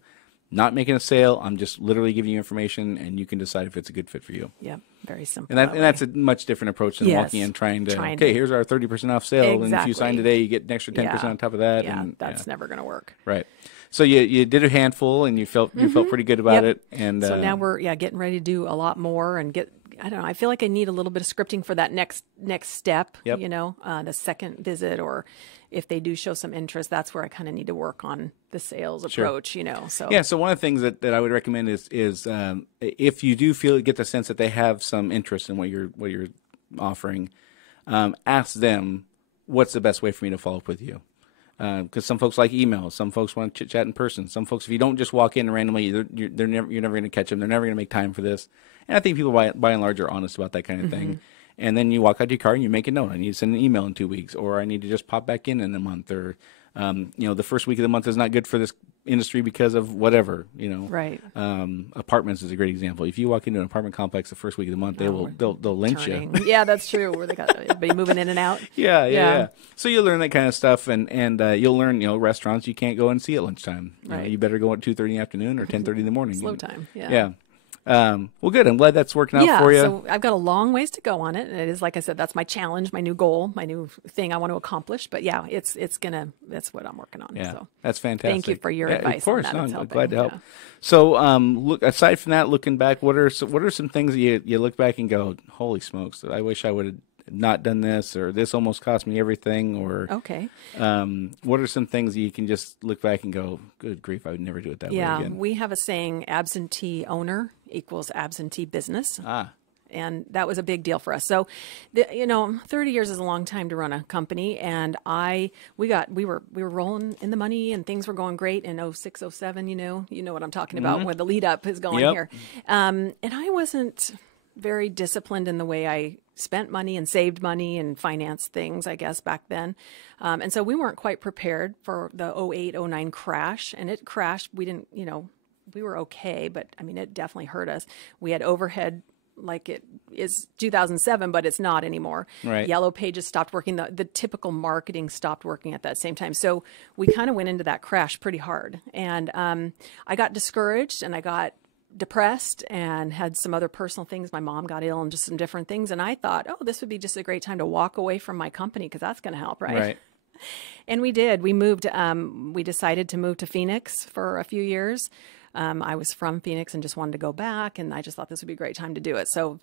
Not making a sale. I'm just literally giving you information, and you can decide if it's a good fit for you. Yeah, very simple. And that's a much different approach than walking in trying to, here's our 30% off sale, exactly. and if you sign today, you get an extra 10% on top of that. Yeah, and that's never going to work. Right. So you did a handful, and you felt pretty good about it. And so now we're getting ready to do a lot more and get. I don't know. I feel like I need a little bit of scripting for that next step. Yep. The second visit, or if they do show some interest, that's where I kind of need to work on the sales approach. So yeah. So one of the things that I would recommend is if you do get the sense that they have some interest in what you're offering, ask them what's the best way for me to follow up with you. Because some folks like emails, some folks want to chit chat in person. Some folks, if you don't just walk in randomly, you're never going to catch them. They're never going to make time for this. And I think people by and large are honest about that kind of thing. And then you walk out to your car and you make a note. I need to send an email in 2 weeks, or I need to just pop back in a month, or the first week of the month is not good for this industry because of whatever. Right. Apartments is a great example. If you walk into an apartment complex the first week of the month, they'll lynch you. Yeah, that's true. Where they got everybody moving in and out. Yeah. So you learn that kind of stuff, and you'll learn restaurants you can't go and see at lunchtime. Right. You better go at 2:30 in the afternoon or 10:30 in the morning. Slow time. Yeah. Yeah. Well, good. I'm glad that's working out for you. So I've got a long ways to go on it. And it is, like I said, that's my challenge, my new goal, my new thing I want to accomplish. But yeah, that's what I'm working on. Yeah, so that's fantastic. Thank you for your advice. Of course, on that. I'm glad to help. So, look. Aside from that, looking back, what are some things that you look back and go, holy smokes, I wish I would have not done this, or this almost cost me everything, or okay. What are some things that you can just look back and go, good grief, I would never do it that way again? Yeah, we have a saying, absentee owner equals absentee business. And that was a big deal for us. So, 30 years is a long time to run a company, and we were rolling in the money, and things were going great in 06, 07. You know what I'm talking about, where the lead up is going here. And I wasn't very disciplined in the way I spent money and saved money and financed things, I guess, back then. And so we weren't quite prepared for the 08, 09 crash, and it crashed. We didn't, we were okay, but I mean, it definitely hurt us. We had overhead like it is 2007, but it's not anymore. Right. Yellow Pages stopped working. The typical marketing stopped working at that same time. So we kind of went into that crash pretty hard. And I got discouraged, and I got depressed, and had some other personal things. My mom got ill and just some different things. And I thought, this would be just a great time to walk away from my company, because that's going to help, right? And we did. We moved. We decided to move to Phoenix for a few years. I was from Phoenix and just wanted to go back, and I just thought this would be a great time to do it. So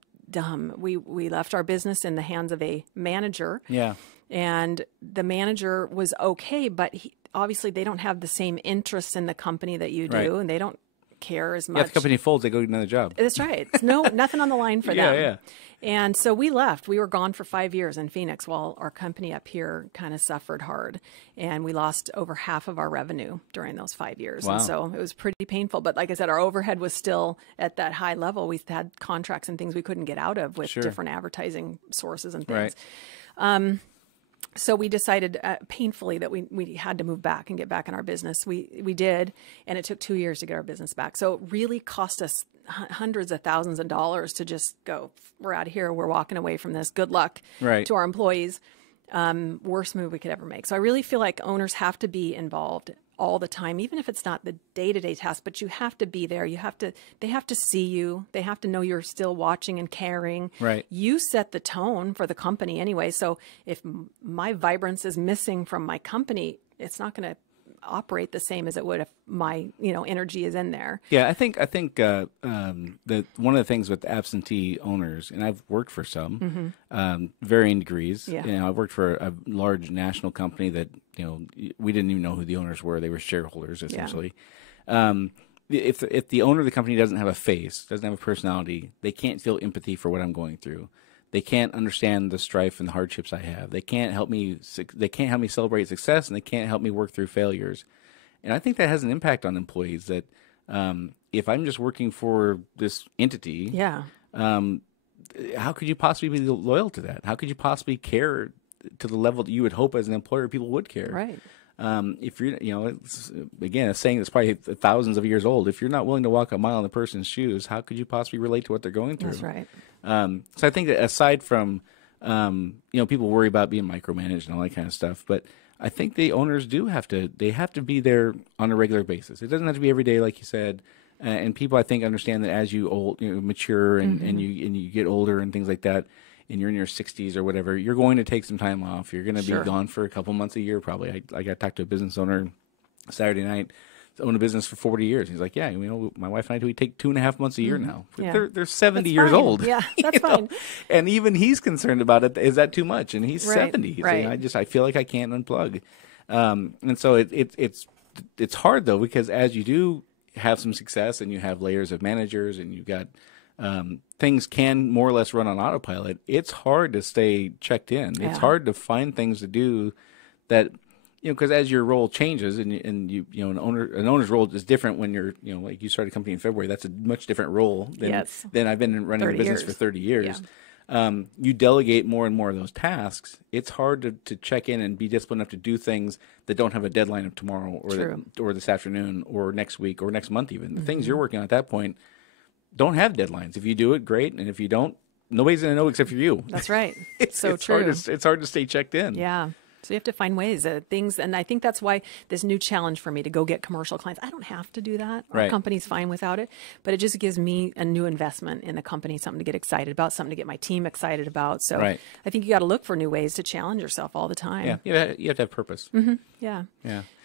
we left our business in the hands of a manager. Yeah. And the manager was okay, but obviously they don't have the same interest in the company that you do, and they don't care as much. If the company folds, they go get another job. That's right. Nothing on the line for them. Yeah. And so we left. We were gone for 5 years in Phoenix while our company up here kind of suffered hard. And we lost over half of our revenue during those 5 years. Wow. And so it was pretty painful. But like I said, our overhead was still at that high level. We had contracts and things we couldn't get out of with different advertising sources and things. Right. So we decided painfully that we had to move back and get back in our business. We did, and it took 2 years to get our business back. So it really cost us hundreds of thousands of dollars to just go, we're out of here, we're walking away from this. Good luck to our employees. Worst move we could ever make. So I really feel like owners have to be involved all the time, even if it's not the day-to-day task, but you have to be there. They have to see you. They have to know you're still watching and caring. Right. You set the tone for the company anyway. So if my vibrance is missing from my company, it's not going to operate the same as it would if my energy is in there. Yeah, I think that one of the things with absentee owners, and I've worked for some, varying degrees. Yeah. I worked for a large national company that we didn't even know who the owners were. They were shareholders essentially. Yeah. If the owner of the company doesn't have a face, doesn't have a personality, they can't feel empathy for what I'm going through. They can't understand the strife and the hardships I have. They can't help me. They can't help me celebrate success, and they can't help me work through failures. And I think that has an impact on employees. That if I'm just working for this entity, how could you possibly be loyal to that? How could you possibly care to the level that you would hope as an employer people would care? Right. If you're, it's, again, a saying that's probably thousands of years old. If you're not willing to walk a mile in the person's shoes, how could you possibly relate to what they're going through? That's right. So I think that aside from, people worry about being micromanaged and all that kind of stuff, but I think the owners have to be there on a regular basis. It doesn't have to be every day, like you said. And people, I think, understand that as you mature and you get older and things like that, and you're in your 60s or whatever, you're going to take some time off. You're going to be gone for a couple months a year, probably. I got to talk to a business owner Saturday night. owned a business for 40 years. He's like, yeah, my wife and I, we take 2.5 months a year now. Yeah. They're 70 That's years fine. old. Yeah, that's fine. And even he's concerned about it. Is that too much? And he's 70. He's right. saying, I feel like I can't unplug. And so it's hard though, because as you do have some success and you have layers of managers and you've got things can more or less run on autopilot, it's hard to stay checked in. Yeah. It's hard to find things to do that, because as your role changes and you an owner's role is different when you're, like you started a company in February. That's a much different role than I've been running a business for 30 years. Yeah. You delegate more and more of those tasks. It's hard to check in and be disciplined enough to do things that don't have a deadline of tomorrow or this afternoon or next week or next month even. The things you're working on at that point don't have deadlines. If you do it, great. And if you don't, nobody's going to know except for you. That's right. It's true. It's hard to stay checked in. Yeah. So you have to find ways, things, and I think that's why this new challenge for me to go get commercial clients. I don't have to do that. Our company's fine without it, but it just gives me a new investment in the company, something to get excited about, something to get my team excited about. So I think you got to look for new ways to challenge yourself all the time. Yeah, you have to have purpose. Yeah.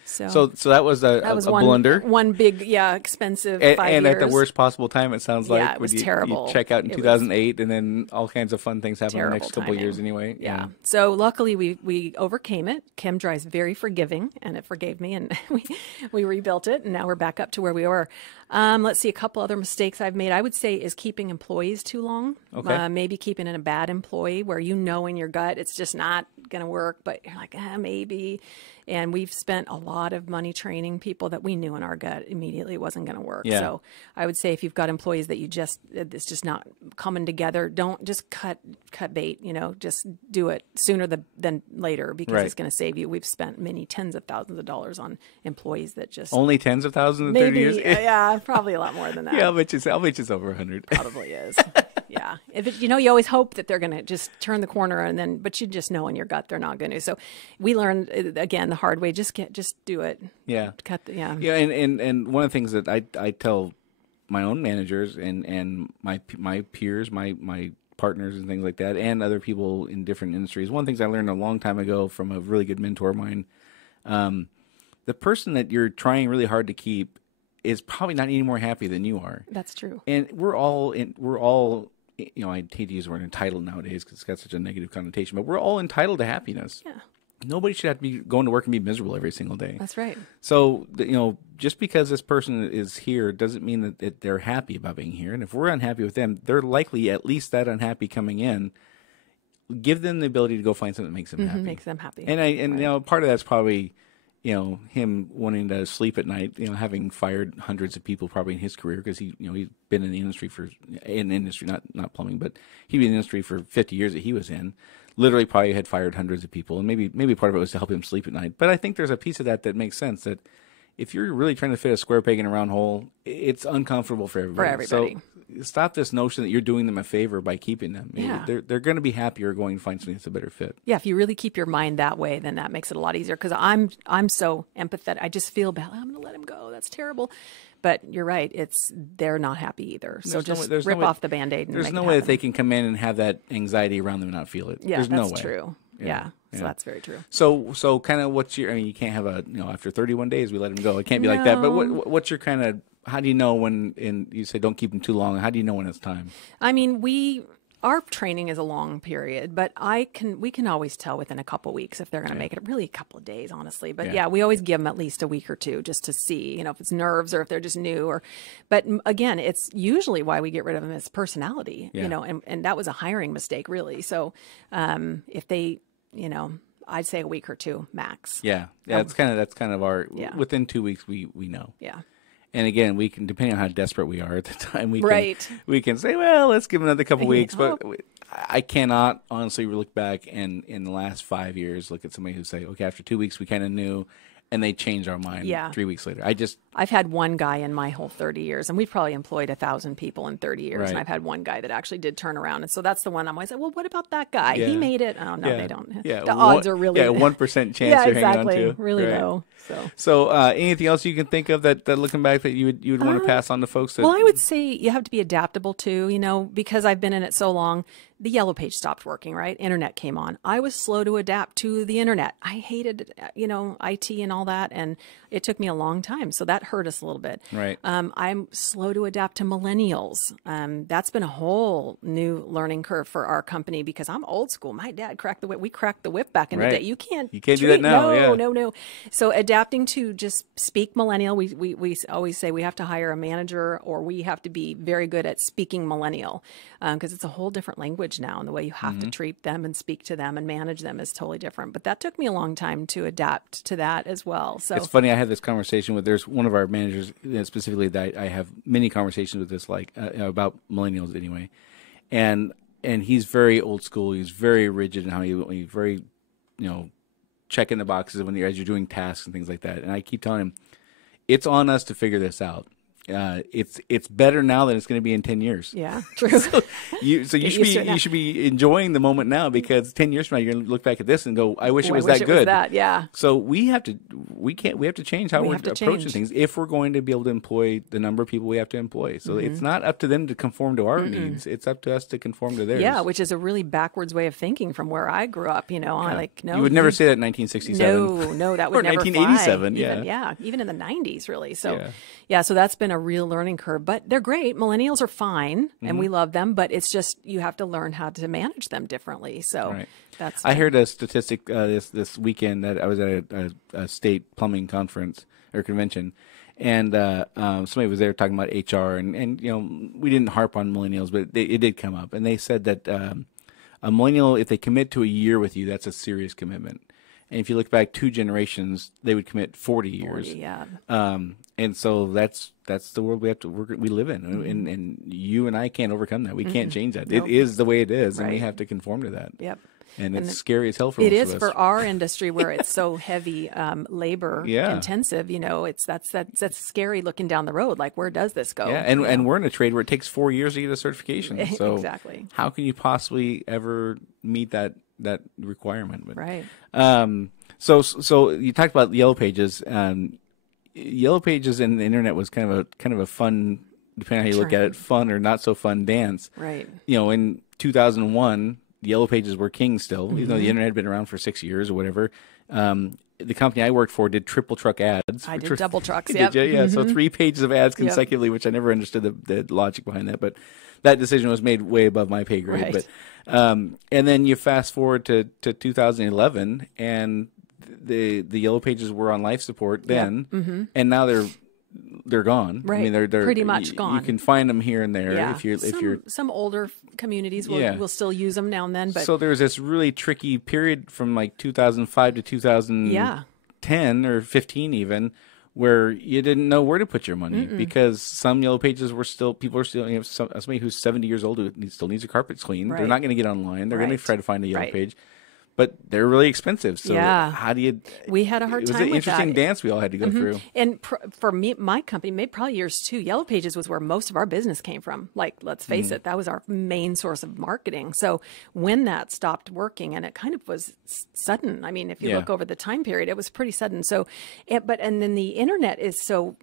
So that was a blunder. One big, expensive 5 years. And at the worst possible time, it sounds like. Yeah, it was terrible. You check out in 2008, and then all kinds of fun things happen in the next couple of years anyway. Yeah. So luckily, we overcame it. ChemDry is very forgiving, and it forgave me, and we rebuilt it, and now we're back up to where we were. Let's see, a couple other mistakes I've made, I would say, is keeping employees too long. Okay. Maybe keeping in a bad employee where in your gut it's just not going to work, but you're like, maybe. And we've spent a lot of money training people that we knew in our gut immediately it wasn't going to work. Yeah. So I would say if you've got employees that it's just not coming together, don't just cut bait, just do it sooner than later because it's going to save you. We've spent many tens of thousands of dollars on employees that just. Only tens of thousands in 30 years? Yeah, probably a lot more than that. Yeah, I'll bet it's over 100. Probably is. Yeah. You always hope that they're going to just turn the corner but you just know in your gut they're not going to. So we learned, again, the hard way, just do it. Yeah. Yeah. Yeah. And one of the things that I tell my own managers and my peers, my partners and things like that, and other people in different industries, one of the things I learned a long time ago from a really good mentor of mine, the person that you're trying really hard to keep is probably not any more happy than you are. That's true. And we're all I hate to use the word entitled nowadays because it's got such a negative connotation, but we're all entitled to happiness. Yeah. Nobody should have to be going to work and be miserable every single day. That's right. So, just because this person is here doesn't mean that they're happy about being here. And if we're unhappy with them, they're likely at least that unhappy coming in. Give them the ability to go find something that makes them happy. Makes them happy. And part of that's probably him wanting to sleep at night, having fired hundreds of people probably in his career because he's been in the industry not plumbing, but he'd been in the industry for 50 years that he was in. Literally probably had fired hundreds of people, and maybe part of it was to help him sleep at night. But I think there's a piece of that makes sense, that if you're really trying to fit a square peg in a round hole, it's uncomfortable for everybody. So stop this notion that you're doing them a favor by keeping them. Yeah. They're going to be happier going to find something that's a better fit. Yeah, if you really keep your mind that way, then that makes it a lot easier. Because I'm so empathetic. I just feel bad. I'm going to let him go. That's terrible. But you're right. They're not happy either. So just rip off the Band-Aid. There's no way that they can come in and have that anxiety around them and not feel it. Yeah, there's that's no way. True. Yeah. So that's very true. So kind of you can't have after 31 days we let him go. It can't be like that. But what's your kind of, how do you know when you say don't keep him too long? How do you know when it's time? I mean, our training is a long period, but we can always tell within a couple of weeks if they're going to make it. Really, a couple of days, honestly. But we always give them at least a week or two just to see, if it's nerves or if they're just new. But again, it's usually why we get rid of them is personality. And that was a hiring mistake, really. So if they, I'd say a week or two max. Yeah. That's kind of our. Within 2 weeks, we know. Yeah. And again, we can, depending on how desperate we are at the time, we can say, well, let's give another couple weeks. But I cannot honestly look back and in the last 5 years look at somebody who say, okay, after 2 weeks we kind of knew, and they changed our mind 3 weeks later. I've had one guy in my whole 30 years, and we've probably employed 1,000 people in 30 years, right. And I've had one guy that actually did turn around. And so that's the one I'm always like, well, what about that guy? He made it. Oh, no, they don't. Yeah. The odds are really 1% chance you're hanging on to. Really low. So anything else you can think of that looking back that you would want to pass on to folks? Well, I would say you have to be adaptable too, because I've been in it so long. The Yellow Page stopped working, right? Internet came on. I was slow to adapt to the internet. I hated, IT and all that. And it took me a long time. So that hurt us a little bit. Right. I'm slow to adapt to millennials. That's been a whole new learning curve for our company because I'm old school. My dad cracked the whip. We cracked the whip back in the day. You can't do that now. No. So adapting to just speak millennial, we always say we have to hire a manager or we have to be very good at speaking millennial because it's a whole different language now, and the way you have to treat them and speak to them and manage them is totally different. But that took me a long time to adapt to that as well. So it's funny. I had this conversation with, there's one of our managers specifically that I have many conversations with this, like about millennials anyway. And he's very old school. He's very rigid in how he's very, checking the boxes as you're doing tasks and things like that. And I keep telling him, it's on us to figure this out. It's better now than it's going to be in 10 years. Yeah, true. you should be enjoying the moment now, because 10 years from now you're going to look back at this and go, I wish it was that good. So we have to change how we're approaching things if we're going to be able to employ the number of people we have to employ. So it's not up to them to conform to our needs. It's up to us to conform to theirs. Yeah, which is a really backwards way of thinking from where I grew up. You would never say that in 1967. No, that would or never 1987. fly. Even in the 90s, really. So so that's been a real learning curve, but they're great. Millennials are fine and we love them, but it's just, you have to learn how to manage them differently. So I heard a statistic this weekend that I was at a state plumbing conference or convention, and somebody was there talking about HR, and we didn't harp on millennials, but it did come up, and they said that a millennial, if they commit to a year with you, that's a serious commitment. And if you look back 2 generations, they would commit 40 years. 40, yeah. And so that's the world we live in, and you and I can't overcome that. We can't change that. Nope. It is the way it is, and we have to conform to that. Yep. And it's scary as hell for most of us. It is for our industry where it's so heavy labor intensive. That's scary looking down the road. Like, where does this go? Yeah, and we're in a trade where it takes 4 years to get a certification. So exactly. How can you possibly ever meet that requirement? But, right. So you talked about Yellow Pages. Yellow Pages and the internet was kind of a fun, depending on how you look at it, fun or not so fun dance. Right. In 2001, Yellow Pages were king still, even though the internet had been around for 6 years or whatever. The company I worked for did triple truck ads. I did double trucks. Did you? Yeah. So 3 pages of ads consecutively, which I never understood the logic behind that, but that decision was made way above my pay grade. Right. But and then you fast forward to 2011, and the Yellow Pages were on life support then, and now they're gone. Right. I mean, they're pretty much gone. You can find them here and there if you're some older communities will still use them now and then. But so there was this really tricky period from like 2005 to 2010 or 15 even, where you didn't know where to put your money because some Yellow Pages people are still somebody who's 70 years old who still needs their carpets cleaned. Right. They're not going to get online. They're going to try to find a Yellow Page. But they're really expensive. So how do you... We had a hard time with that. It was an interesting dance we all had to go through. And for me, my company, probably yours too, Yellow Pages was where most of our business came from. Like, let's face it, that was our main source of marketing. So when that stopped working, and it kind of was sudden. I mean, if you look over the time period, it was pretty sudden. So, and then the internet is so...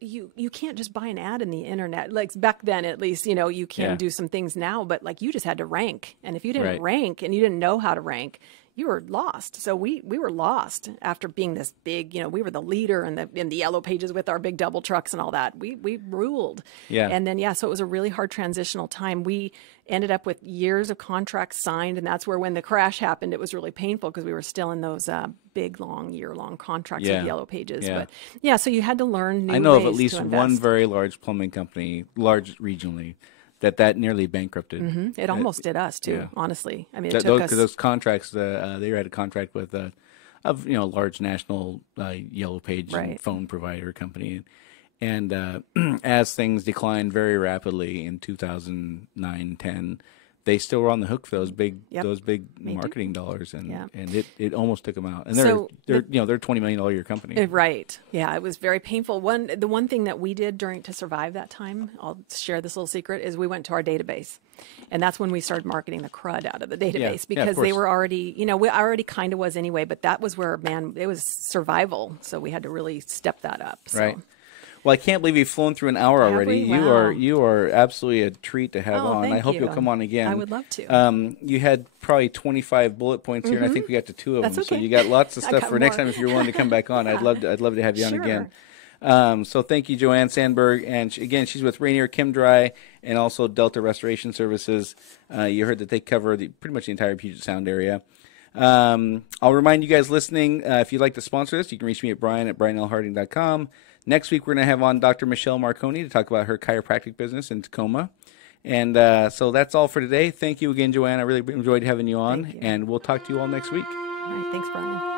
You can't just buy an ad in the internet. Like back then, at least, you can do some things now, but like you just had to rank. And if you didn't rank and you didn't know how to rank, you were lost. So we were lost after being this big, we were the leader in the Yellow Pages with our big double trucks and all that. We ruled. Yeah. And then, so it was a really hard transitional time. We ended up with years of contracts signed. And that's where when the crash happened, it was really painful because we were still in those big, long, year-long contracts with Yellow Pages. Yeah. But so you had to learn new ways to invest. I know of at least one very large plumbing company, large regionally, that nearly bankrupted. It almost did us too, honestly. I mean, it took us... Those contracts, they had a contract with a large national Yellow Page phone provider company. And as things declined very rapidly in 2009-10, they still were on the hook for those big marketing dollars, and it almost took them out. And they're a $20 million a year company. Right. Yeah, it was very painful. The one thing that we did to survive that time, I'll share this little secret, is we went to our database. And that's when we started marketing the crud out of the database because they were already, we already kind of was anyway, but that was where, it was survival. So we had to really step that up. So. Right. Well, I can't believe you've flown through an hour Have already. we? Wow. You are absolutely a treat to have on. Thank I hope you. you'll come on again. I would love to. You had probably 25 bullet points here, and I think we got to 2 of That's them. So okay. you got lots of I stuff got for next more. time if you're willing to come back on. I'd love to have you on Sure. again. So thank you, Joanne Sandberg, and again, she's with Rainier ChemDry and also Delta Restoration Services. You heard that they cover pretty much the entire Puget Sound area. I'll remind you guys listening, if you'd like to sponsor this, you can reach me at brian@brianlharding.com. Next week, we're going to have on Dr. Michelle Marconi to talk about her chiropractic business in Tacoma. And so that's all for today. Thank you again, Joanne. I really enjoyed having you on, and we'll talk to you all next week. All right. Thanks, Brian.